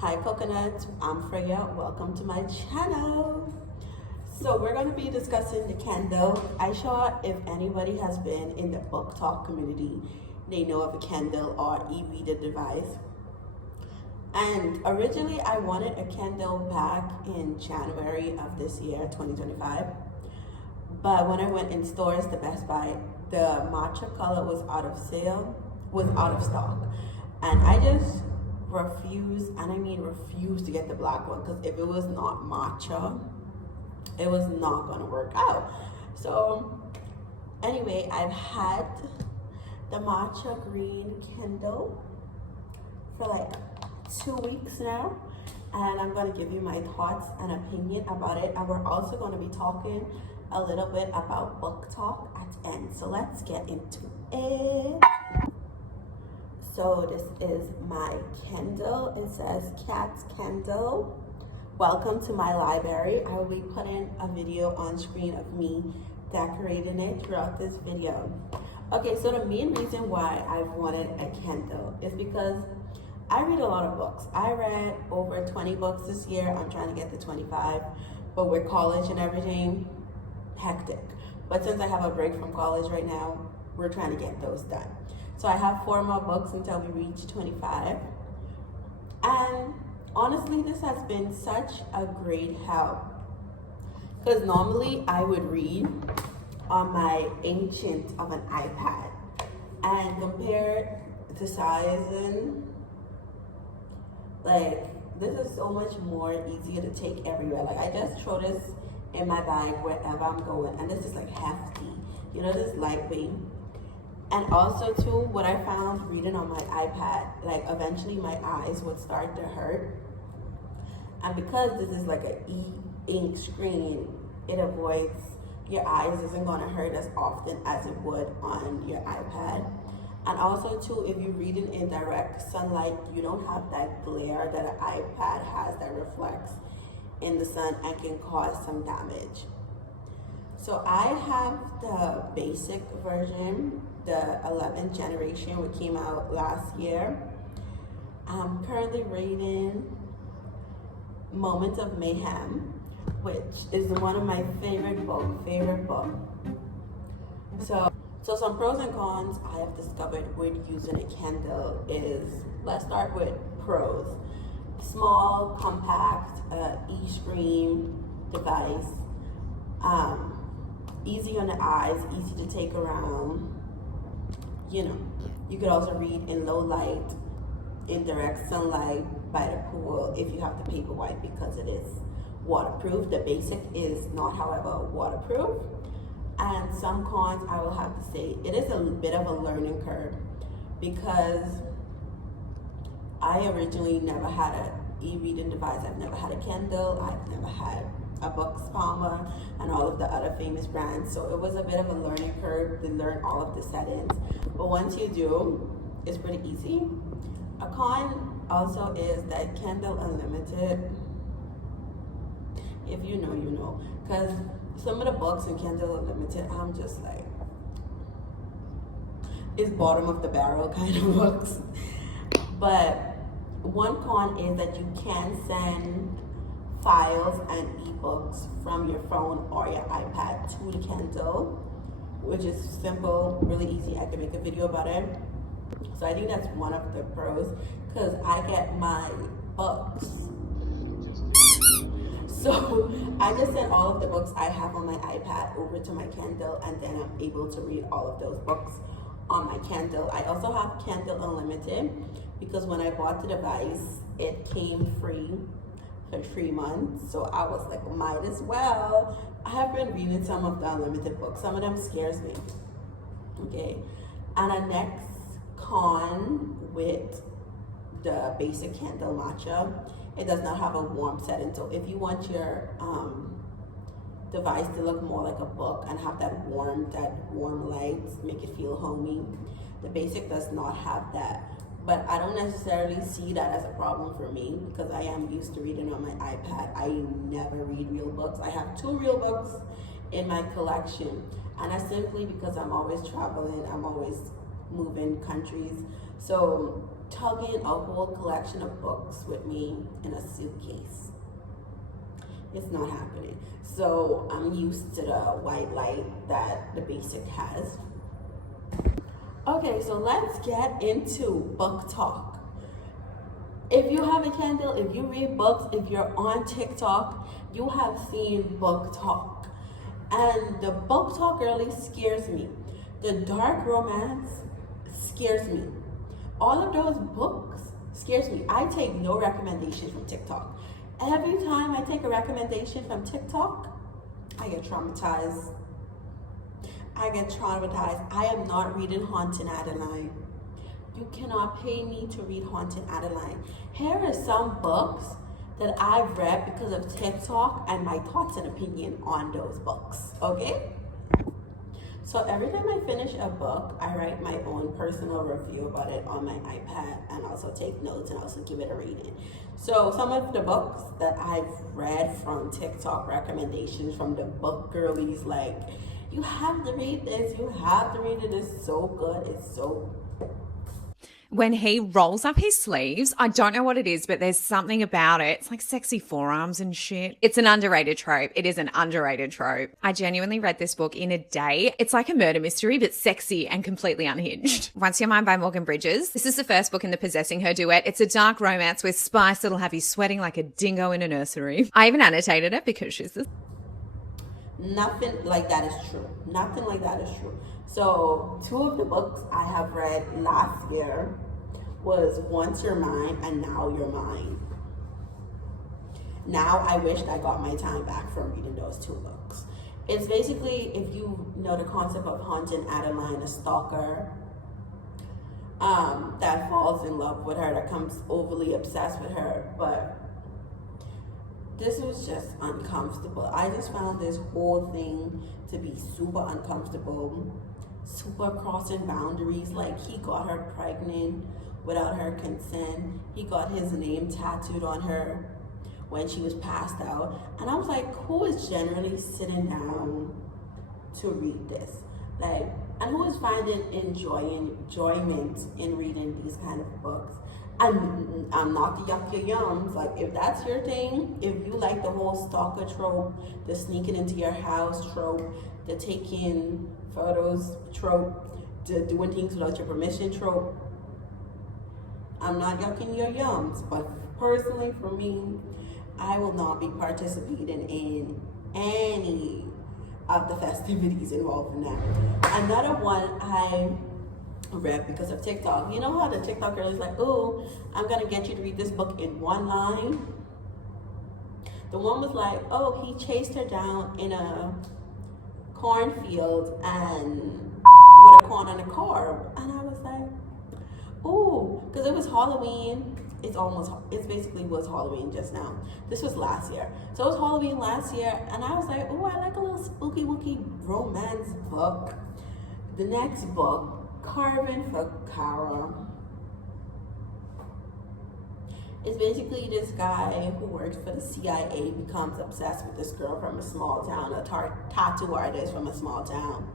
Hi Coconut, I'm Freya. Welcome to my channel. So we're going to be discussing the Kindle. I sure if anybody has been in the book talk community, they know of a Kindle or e-reader device. And originally I wanted a Kindle back in January of this year, 2025. But when I went in stores, the Best Buy, the matcha color was out of stock. And I just refused, and I mean refused to get the black one, because if it was not matcha, it was not gonna work out. So anyway, I've had the matcha green Kindle for like 2 weeks now, and I'm gonna give you my thoughts and opinion about it. And we're also gonna be talking a little bit about book talk at the end. So let's get into it. So this is my Kindle. It says Cat's Kindle. Welcome to my library. I will be putting a video on screen of me decorating it throughout this video. Okay, so the main reason why I wanted a Kindle is because I read a lot of books. I read over 20 books this year. I'm trying to get to 25, but with college and everything, hectic. But since I have a break from college right now, we're trying to get those done. So I have 4 more books until we reach 25. And honestly, this has been such a great help. Because normally I would read on my ancient of an iPad. And compared to size, and like, this is so much more easier to take everywhere. Like, I just throw this in my bag wherever I'm going. And this is like hefty. You know, this lightweight. And also too, what I found reading on my iPad, like eventually my eyes would start to hurt. And because this is like an e-ink screen, it avoids, your eyes isn't gonna hurt as often as it would on your iPad. And also too, if you're reading in direct sunlight, you don't have that glare that an iPad has that reflects in the sun and can cause some damage. So I have the basic version, the 11th generation, which came out last year. I'm currently reading Moments of Mayhem, which is one of my favorite book. So some pros and cons I have discovered with using a Kindle is, let's start with pros. Small, compact, e-screen device, easy on the eyes, easy to take around. You know, you could also read in low light, in direct sunlight, by the pool, if you have the Paperwhite, because it is waterproof. The basic is not, however, waterproof. And some cons, I will have to say, it is a bit of a learning curve, because I originally never had an e-reading device. I've never had a Kindle. I've never had a Bookspalmer and all of the other famous brands. So it was a bit of a learning curve to learn all of the settings. But once you do, it's pretty easy. A con also is that Kindle Unlimited, if you know, you know. Because some of the books in Kindle Unlimited, I'm just like, it's bottom of the barrel kind of books. But one con is that you can send files and ebooks from your phone or your iPad to the Kindle, which is simple, really easy. I can make a video about it. So I think that's one of the pros, because I get my books. So I just send all of the books I have on my iPad over to my Kindle, and then I'm able to read all of those books on my Kindle. I also have Kindle Unlimited, because when I bought the device, it came free for 3 months. So I was like, might as well. I have been reading some of the unlimited books. Some of them scares me. Okay. And the next con with the basic Kindle Matcha, it does not have a warm setting. So if you want your device to look more like a book and have that warm light, make it feel homey, the basic does not have that. But I don't necessarily see that as a problem for me, because I am used to reading on my iPad. I never read real books. I have 2 real books in my collection, and that's simply because I'm always traveling, I'm always moving countries. So tugging a whole collection of books with me in a suitcase. It's not happening. So I'm used to the white light that the basic has. Okay, so let's get into book talk. If you have a Kindle, if you read books, if you're on TikTok, you have seen book talk. And the book talk really scares me. The dark romance scares me. All of those books scares me. I take no recommendation from TikTok. Every time I take a recommendation from TikTok, I get traumatized. I am not reading Haunted Adeline. You cannot pay me to read Haunted Adeline. Here are some books that I've read because of TikTok and my thoughts and opinion on those books, okay? So every time I finish a book, I write my own personal review about it on my iPad and also take notes and also give it a rating. So some of the books that I've read from TikTok recommendations from the book girlies, like, you have to read this, you have to read it, it's so good, it's so when he rolls up his sleeves, I don't know what it is, but there's something about it. It's like sexy forearms and shit. It's an underrated trope. It is an underrated trope. I genuinely read this book in a day. It's like a murder mystery, but sexy and completely unhinged. Once You're Mine by Morgan Bridges. This is the first book in the Possessing Her duet. It's a dark romance with spice that'll have you sweating like a dingo in a nursery. I even annotated it because she's this. Nothing like that is true. Nothing like that is true. So 2 of the books I have read last year was Once You're Mine and Now You're Mine. Now I wish I got my time back from reading those 2 books. It's basically, if you know the concept of Haunted Adeline, a stalker that falls in love with her, that becomes overly obsessed with her, but this was just uncomfortable. I just found this whole thing to be super uncomfortable, super crossing boundaries. Like, he got her pregnant without her consent. He got his name tattooed on her when she was passed out. And I was like, who is generally sitting down to read this? Like, and who is finding enjoyment in reading these kind of books? I'm not the yuck your yums. Like, if that's your thing, if you like the whole stalker trope, the sneaking into your house trope, the taking photos trope, the doing things without your permission trope, I'm not yucking your yums. But personally, for me, I will not be participating in any of the festivities involved in that. Another one I read because of TikTok. You know how the TikTok girl is like, oh, I'm gonna get you to read this book in 1 line? The one was like, oh, he chased her down in a cornfield and with a corn on a car. And I was like, ooh, because it was Halloween. It's basically was Halloween just now. This was last year. So it was Halloween last year, and I was like, oh, I like a little spooky wooky romance book. The next book, Carving for Kara. It's basically this guy who works for the CIA becomes obsessed with this girl from a small town, a tattoo artist from a small town.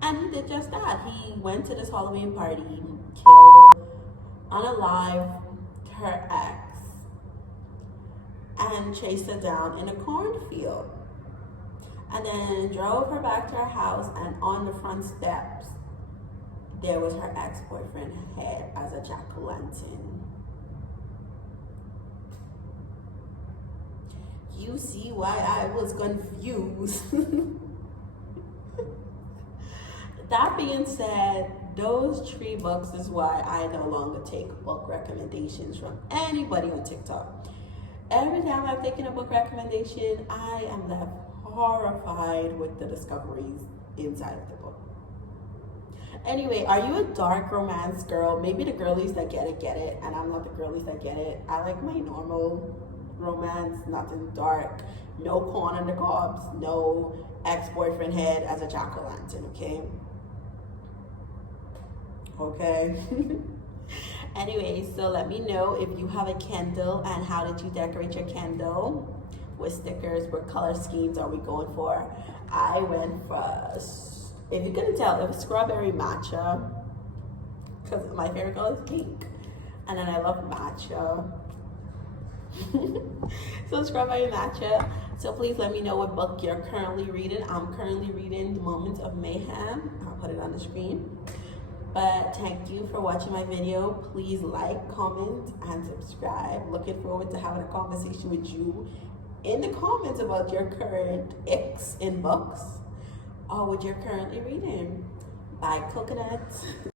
And he did just that. He went to this Halloween party, killed, unalived her ex, and chased her down in a cornfield. And then drove her back to her house, and on the front steps, there was her ex-boyfriend head as a jack-o'-lantern. You see why I was confused. That being said, those 3 books is why I no longer take book recommendations from anybody on TikTok. Every time I've taken a book recommendation, I am left horrified with the discoveries inside of the book. Anyway, are you a dark romance girl? Maybe the girlies that get it, and I'm not the girlies that get it. I like my normal romance, nothing dark, no corn on the cobs, no ex-boyfriend head as a jack-o'-lantern, okay? Okay. Anyway, so let me know if you have a Kindle and how did you decorate your Kindle? What stickers, what color schemes are we going for? I went for, if you couldn't tell, it was strawberry matcha, because my favorite color is pink. And then I love matcha. Subscribe by matcha. So please let me know what book you're currently reading. I'm currently reading The Moments of Mayhem. I'll put it on the screen. But thank you for watching my video. Please like, comment, and subscribe. Looking forward to having a conversation with you in the comments about your current icks in books or what you're currently reading. Bye, coconuts.